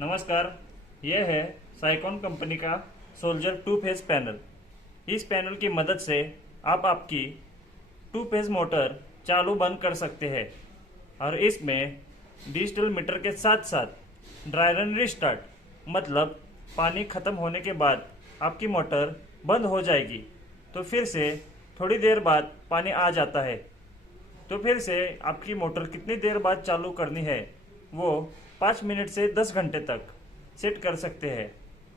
नमस्कार। यह है साइकॉन कंपनी का सोल्जर टू फेज पैनल। इस पैनल की मदद से आप आपकी टू फेज मोटर चालू बंद कर सकते हैं और इसमें डिजिटल मीटर के साथ साथ ड्राई रन रिस्टार्ट मतलब पानी ख़त्म होने के बाद आपकी मोटर बंद हो जाएगी तो फिर से थोड़ी देर बाद पानी आ जाता है। तो फिर से आपकी मोटर कितनी देर बाद चालू करनी है वो 5 मिनट से 10 घंटे तक सेट कर सकते हैं।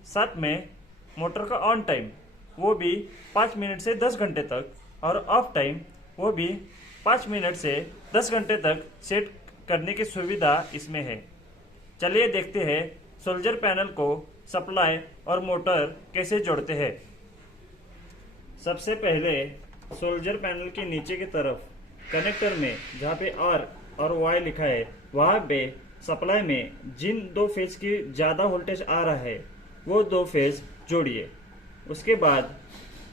साथ में मोटर का ऑन टाइम वो भी 5 मिनट से 10 घंटे तक और ऑफ टाइम वो भी 5 मिनट से 10 घंटे तक सेट करने की सुविधा इसमें है। चलिए देखते हैं सोल्जर पैनल को सप्लाई और मोटर कैसे जोड़ते हैं। सबसे पहले सोल्जर पैनल के नीचे की तरफ कनेक्टर में जहाँ पे आर और वाई लिखा है वहाँ पे सप्लाई में जिन दो फेज की ज़्यादा वोल्टेज आ रहा है वो दो फेज जोड़िए। उसके बाद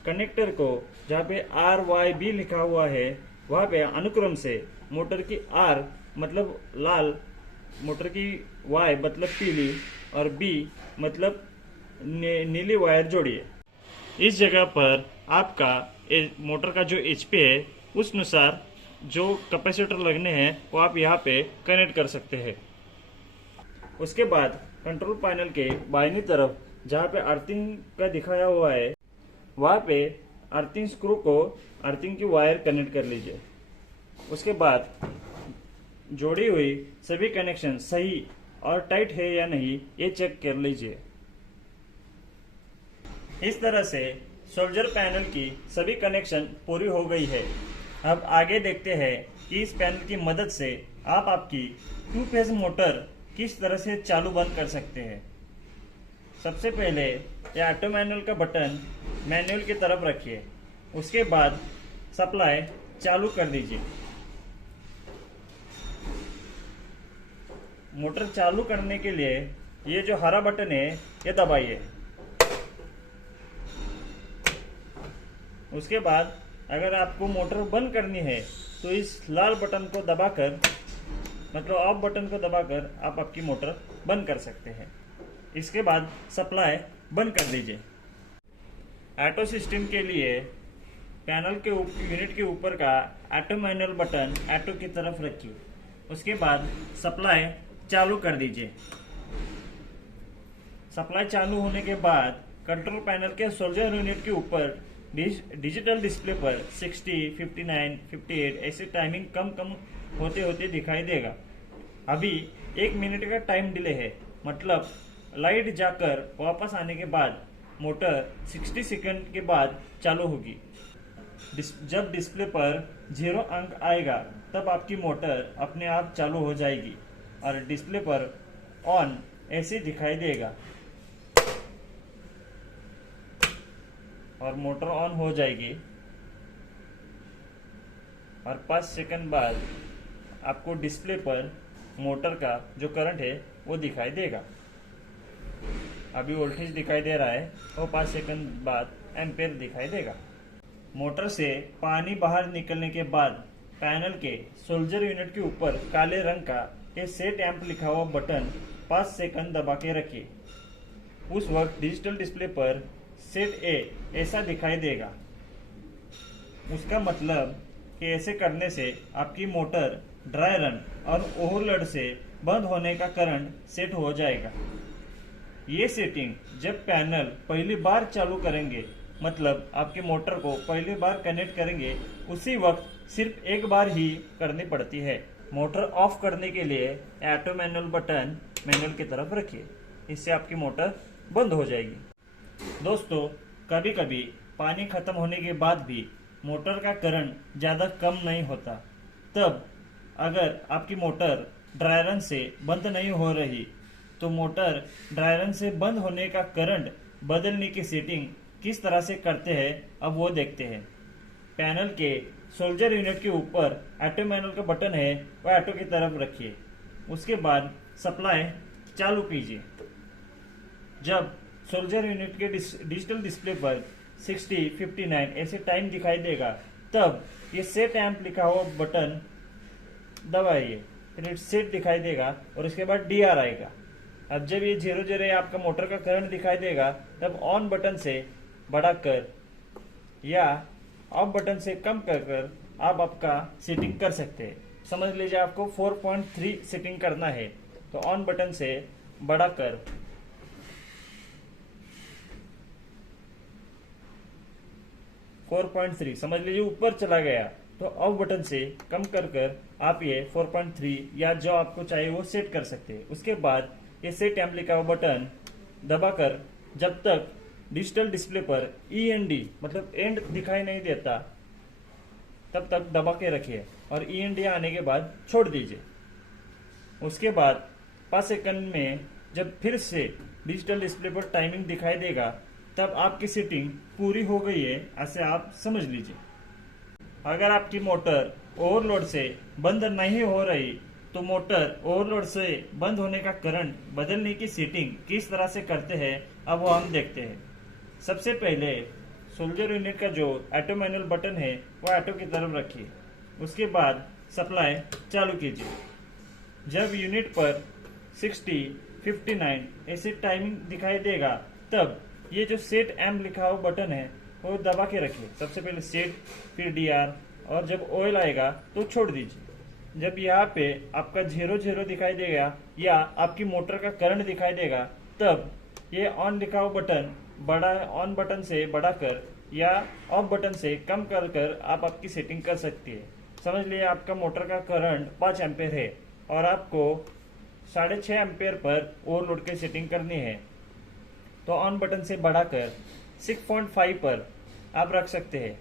कनेक्टर को जहाँ पे आर वाई बी लिखा हुआ है वहाँ पे अनुक्रम से मोटर की आर मतलब लाल, मोटर की वाई मतलब पीली और बी मतलब नीली वायर जोड़िए। इस जगह पर आपका मोटर का जो एचपी है उस अनुसार जो कैपेसिटर लगने हैं वो आप यहाँ पे कनेक्ट कर सकते हैं। उसके बाद कंट्रोल पैनल के बाईं तरफ जहाँ पे अर्थिंग का दिखाया हुआ है वहाँ पे अर्थिंग स्क्रू को अर्थिंग की वायर कनेक्ट कर लीजिए। उसके बाद जोड़ी हुई सभी कनेक्शन सही और टाइट है या नहीं ये चेक कर लीजिए। इस तरह से सोल्जर पैनल की सभी कनेक्शन पूरी हो गई है। अब आगे देखते हैं कि इस पैनल की मदद से आप आपकी टू फेज मोटर किस तरह से चालू बंद कर सकते हैं। सबसे पहले ये ऑटो मैनुअल का बटन मैनुअल की तरफ रखिए। उसके बाद सप्लाई चालू कर दीजिए। मोटर चालू करने के लिए ये जो हरा बटन है ये दबाइए। उसके बाद अगर आपको मोटर बंद करनी है तो इस लाल बटन को दबाकर मतलब ऑफ बटन को दबाकर आप आपकी मोटर बंद कर सकते हैं। इसके बाद सप्लाई बंद कर दीजिए। ऑटो सिस्टम के लिए पैनल के यूनिट के ऊपर का ऑटो मैनुअल बटन ऑटो की तरफ रखिए। उसके बाद सप्लाई चालू कर दीजिए। सप्लाई चालू होने के बाद कंट्रोल पैनल के सोल्जर यूनिट के ऊपर डिजिटल डिस्प्ले पर 60, 59, 58 ऐसे टाइमिंग कम होते होते दिखाई देगा। अभी 1 मिनट का टाइम डिले है मतलब लाइट जाकर वापस आने के बाद मोटर 60 सेकंड के बाद चालू होगी। जब डिस्प्ले पर 0 अंक आएगा तब आपकी मोटर अपने आप चालू हो जाएगी और डिस्प्ले पर ऑन ऐसे दिखाई देगा और मोटर ऑन हो जाएगी और 5 सेकंड बाद आपको डिस्प्ले पर मोटर का जो करंट है वो दिखाई देगा। अभी वोल्टेज दिखाई दे रहा है वो 5 सेकंड बाद एम्पेयर दिखाई देगा। मोटर से पानी बाहर निकलने के बाद पैनल के सोल्जर यूनिट के ऊपर काले रंग का ये सेट एम्प लिखा हुआ बटन 5 सेकंड दबा के रखिए। उस वक्त डिजिटल डिस्प्ले पर सेट ए ऐसा दिखाई देगा। उसका मतलब कि ऐसे करने से आपकी मोटर ड्राई रन और ओवरलोड से बंद होने का करंट सेट हो जाएगा। ये सेटिंग जब पैनल पहली बार चालू करेंगे मतलब आपके मोटर को पहली बार कनेक्ट करेंगे उसी वक्त सिर्फ एक बार ही करनी पड़ती है। मोटर ऑफ करने के लिए ऑटो मैनुअल बटन मैनुअल की तरफ रखिए। इससे आपकी मोटर बंद हो जाएगी। दोस्तों, कभी कभी पानी खत्म होने के बाद भी मोटर का करंट ज़्यादा कम नहीं होता। तब अगर आपकी मोटर ड्राई रन से बंद नहीं हो रही तो मोटर ड्राई रन से बंद होने का करंट बदलने की सेटिंग किस तरह से करते हैं अब वो देखते हैं। पैनल के सोल्जर यूनिट के ऊपर ऑटो मैनुअल का बटन है वह ऑटो की तरफ रखिए। उसके बाद सप्लाई चालू कीजिए। जब सोल्जर यूनिट के डिजिटल डिस्प्ले पर 60, 59 ऐसे टाइम दिखाई देगा तब ये सेट एम्प लिखा हुआ बटन दबाइए। फिर सेट दिखाई देगा और उसके बाद डीआर आएगा। अब जब ये 0 0 आपका मोटर का करंट दिखाई देगा, तब ऑन बटन से बढ़ाकर या ऑफ बटन से कम कर कर आप आपका सेटिंग कर सकते हैं। समझ लीजिए आपको 4.3 सेटिंग करना है, तो ऑन बटन से बढ़ाकर 4.3 समझ लीजिए ऊपर चला गया, तो ऑफ बटन से कम कर कर आप ये 4.3 या जो आपको चाहिए वो सेट कर सकते हैं। उसके बाद ये सेट एम्प लिखा हुआ बटन दबाकर जब तक डिजिटल डिस्प्ले पर END मतलब एंड दिखाई नहीं देता तब तक दबा के रखिए और END आने के बाद छोड़ दीजिए। उसके बाद 5 सेकंड में जब फिर से डिजिटल डिस्प्ले पर टाइमिंग दिखाई देगा, तब आपकी सेटिंग पूरी हो गई है, ऐसे आप समझ लीजिए। अगर आपकी मोटर ओवरलोड से बंद नहीं हो रही, तो मोटर ओवरलोड से बंद होने का करंट बदलने की सेटिंग किस तरह से करते हैं, अब वो हम देखते हैं। सबसे पहले सोल्जर यूनिट का जो ऑटो मैनुअल बटन है वो ऑटो की तरफ रखिए। उसके बाद सप्लाई चालू कीजिए। जब यूनिट पर 60, 59 ऐसे टाइमिंग दिखाई देगा, तब ये जो सेट एम्प लिखा हुआ बटन है वो दबा के रखिए। सबसे पहले सेट, फिर DR, और जब ऑयल आएगा तो छोड़ दीजिए। जब यहाँ पे आपका 0 दिखाई देगा या आपकी मोटर का करंट दिखाई देगा, तब ये ऑन लिखा हुआ बटन ऑन बटन से बढ़ाकर या ऑफ बटन से कम कर कर आप आपकी सेटिंग कर सकती है। समझ लिए आपका मोटर का करंट 5 एम्पेयर है और आपको 6.5 एम्पेयर पर ओवरलोड की सेटिंग करनी है, तो ऑन बटन से बढ़ाकर 6.5 पर आप रख सकते हैं।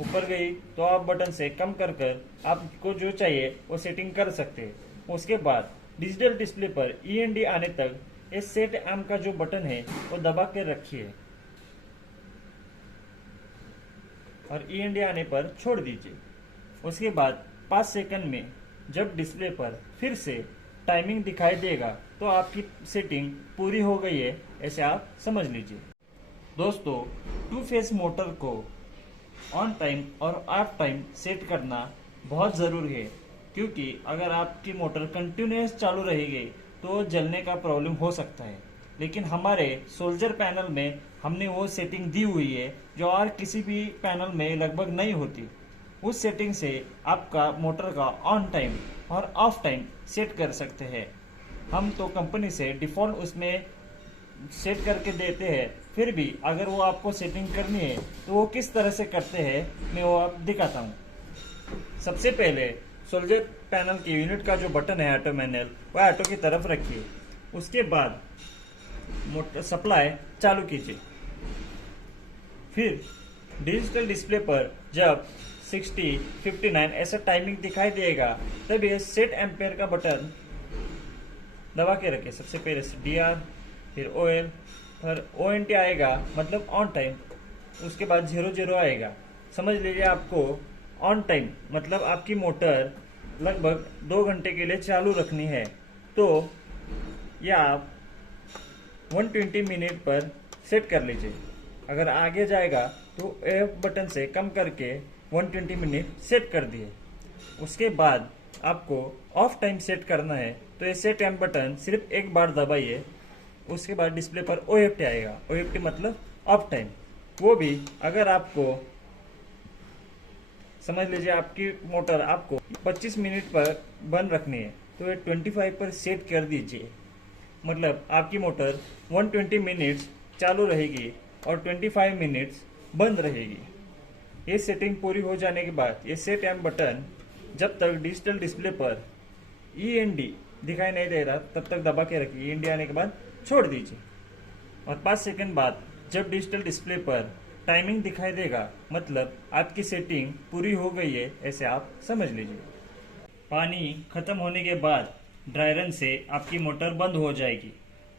ऊपर गई तो ऑफ बटन से कम कर कर आपको जो चाहिए वो सेटिंग कर सकते हैं। उसके बाद डिजिटल डिस्प्ले पर END आने तक इस सेट एम्प का जो बटन है वो दबा के रखिए और END आने पर छोड़ दीजिए। उसके बाद 5 सेकंड में जब डिस्प्ले पर फिर से टाइमिंग दिखाई देगा, तो आपकी सेटिंग पूरी हो गई है, ऐसे आप समझ लीजिए। दोस्तों, 2 फेज मोटर को ऑन टाइम और ऑफ टाइम सेट करना बहुत ज़रूरी है, क्योंकि अगर आपकी मोटर कंटिन्यूस चालू रहेगी तो जलने का प्रॉब्लम हो सकता है। लेकिन हमारे सोल्जर पैनल में हमने वो सेटिंग दी हुई है जो और किसी भी पैनल में लगभग नहीं होती। उस सेटिंग से आपका मोटर का ऑन टाइम और ऑफ टाइम सेट कर सकते हैं। हम तो कंपनी से डिफ़ॉल्ट उसमें सेट करके देते हैं, फिर भी अगर वो आपको सेटिंग करनी है तो वो किस तरह से करते हैं मैं वो आप दिखाता हूँ। सबसे पहले सोल्जर पैनल के यूनिट का जो बटन है ऑटो मैनुअल, वह ऑटो की तरफ रखिए। उसके बाद मोटर सप्लाई चालू कीजिए। फिर डिजिटल डिस्प्ले पर जब 60, 59 ऐसा टाइमिंग दिखाई देगा, तब ये सेट एम्पेयर का बटन दबा के रखें। सबसे पहले DR, फिर OL, फिर ONT आएगा मतलब ऑन टाइम। उसके बाद 0 आएगा। समझ लीजिए आपको ऑन टाइम मतलब आपकी मोटर लगभग 2 घंटे के लिए चालू रखनी है, तो या आप 120 मिनट पर सेट कर लीजिए। अगर आगे जाएगा तो F बटन से कम करके 120 मिनट सेट कर दिए। उसके बाद आपको ऑफ टाइम सेट करना है, तो ये सेट एम्प बटन सिर्फ एक बार दबाइए। उसके बाद डिस्प्ले पर OFT आएगा। OFT मतलब ऑफ टाइम। वो भी अगर आपको समझ लीजिए आपकी मोटर आपको 25 मिनट पर बंद रखनी है, तो ये 25 पर सेट कर दीजिए। मतलब आपकी मोटर 120 मिनट्स चालू रहेगी और 25 मिनट्स बंद रहेगी। ये सेटिंग पूरी हो जाने के बाद ये सेट एम्प बटन जब तक डिजिटल डिस्प्ले पर END दिखाई नहीं दे रहा तब तक दबा के रखिए। END आने के बाद छोड़ दीजिए और 5 सेकंड बाद जब डिजिटल डिस्प्ले पर टाइमिंग दिखाई देगा, मतलब आपकी सेटिंग पूरी हो गई है, ऐसे आप समझ लीजिए। पानी खत्म होने के बाद ड्राई रन से आपकी मोटर बंद हो जाएगी।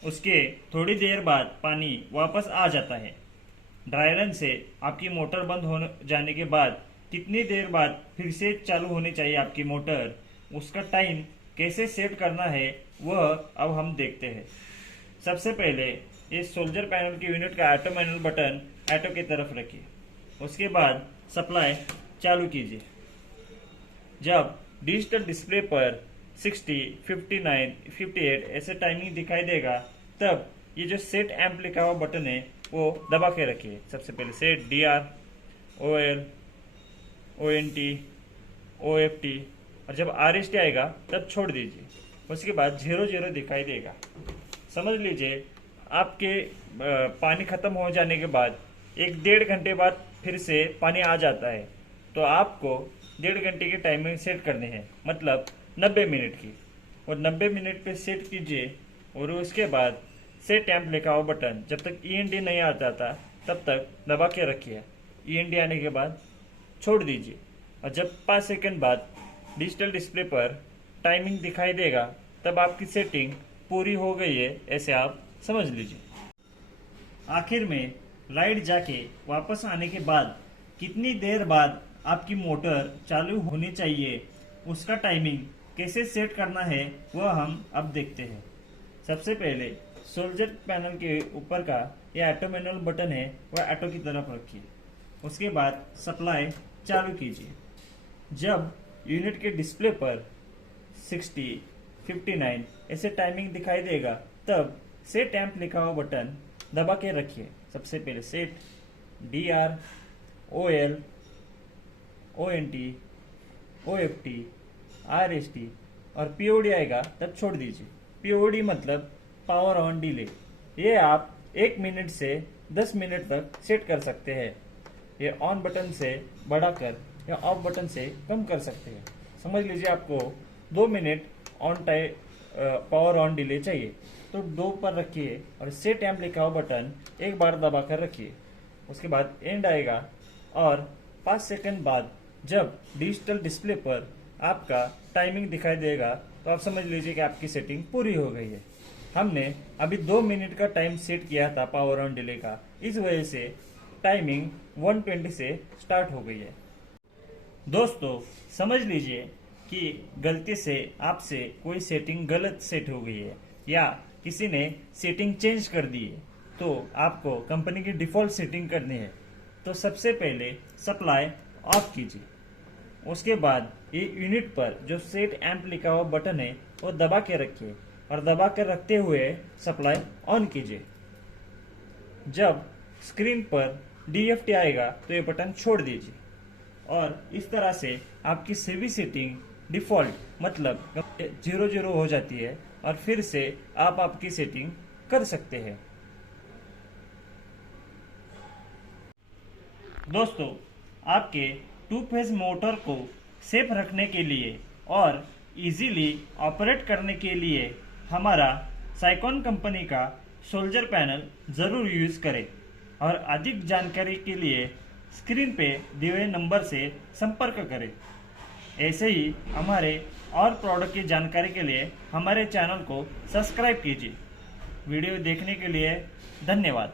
उसके थोड़ी देर बाद पानी वापस आ जाता है। ड्राई रन से आपकी मोटर बंद हो जाने के बाद कितनी देर बाद फिर से चालू होनी चाहिए आपकी मोटर, उसका टाइम कैसे सेट करना है वह अब हम देखते हैं। सबसे पहले इस सोल्जर पैनल की यूनिट का ऑटो मैनुअल बटन ऑटो की तरफ रखिए। उसके बाद सप्लाई चालू कीजिए। जब डिजिटल डिस्प्ले पर 60, 59, 58 ऐसे टाइमिंग दिखाई देगा, तब ये जो सेट एम्प लिखा हुआ बटन है वो दबा के रखिए। सबसे पहले set DR, OL, ONT, OFT, और जब RST आएगा तब छोड़ दीजिए। उसके बाद 00 दिखाई देगा। समझ लीजिए आपके पानी ख़त्म हो जाने के बाद 1-1.5 घंटे बाद फिर से पानी आ जाता है, तो आपको 1.5 घंटे की टाइमिंग सेट करनी है, मतलब 90 मिनट की। और 90 मिनट पे सेट कीजिए और उसके बाद सेट एम्प लिखा हुआ बटन जब तक END नहीं आ जाता तब तक दबा के रखिए। END आने के बाद छोड़ दीजिए, और जब 5 सेकंड बाद डिजिटल डिस्प्ले पर टाइमिंग दिखाई देगा तब आपकी सेटिंग पूरी हो गई है, ऐसे आप समझ लीजिए। आखिर में लाइट जाके वापस आने के बाद कितनी देर बाद आपकी मोटर चालू होनी चाहिए, उसका टाइमिंग कैसे सेट करना है वह हम अब देखते हैं। सबसे पहले सोल्जर पैनल के ऊपर का यह ऑटो मैनुअल बटन है वह ऑटो की तरफ रखिए। उसके बाद सप्लाई चालू कीजिए। जब यूनिट के डिस्प्ले पर 60, 59 ऐसे टाइमिंग दिखाई देगा तब सेट एम्प लिखा हुआ बटन दबा के रखिए। सबसे पहले set DR, OL, ONT, OFT, RST और POD आएगा तब छोड़ दीजिए। POD मतलब पावर ऑन डिले। ये आप 1 मिनट से 10 मिनट तक सेट कर सकते हैं। ये ऑन बटन से बढ़ाकर या ऑफ बटन से कम कर सकते हैं। समझ लीजिए आपको 2 minute on time power on delay चाहिए तो 2 पर रखिए और सेट एम्प लिखा हुआ बटन एक बार दबा कर रखिए। उसके बाद एंड आएगा और 5 सेकंड बाद जब डिजिटल डिस्प्ले पर आपका टाइमिंग दिखाई देगा तो आप समझ लीजिए कि आपकी सेटिंग पूरी हो गई है। हमने अभी 2 मिनट का टाइम सेट किया था पावर ऑन डिले का, इस वजह से टाइमिंग 120 से स्टार्ट हो गई है। दोस्तों समझ लीजिए कि गलती से आपसे कोई सेटिंग गलत सेट हो गई है या किसी ने सेटिंग चेंज कर दी है, तो आपको कंपनी की डिफ़ॉल्ट सेटिंग करनी है। तो सबसे पहले सप्लाई ऑफ कीजिए। उसके बाद ये यूनिट पर जो सेट एम्प लिखा हुआ बटन है वो दबा के रखिए और दबा कर रखते हुए सप्लाई ऑन कीजिए। जब स्क्रीन पर DFT आएगा तो ये बटन छोड़ दीजिए और इस तरह से आपकी सभी सेटिंग डिफ़ॉल्ट मतलब 00 हो जाती है और फिर से आप आपकी सेटिंग कर सकते हैं। दोस्तों आपके 2 फेज मोटर को सेफ रखने के लिए और इजीली ऑपरेट करने के लिए हमारा साइकॉन कंपनी का सोल्जर पैनल ज़रूर यूज़ करें और अधिक जानकारी के लिए स्क्रीन पे दिए हुए नंबर से संपर्क करें। ऐसे ही हमारे और प्रोडक्ट की जानकारी के लिए हमारे चैनल को सब्सक्राइब कीजिए। वीडियो देखने के लिए धन्यवाद।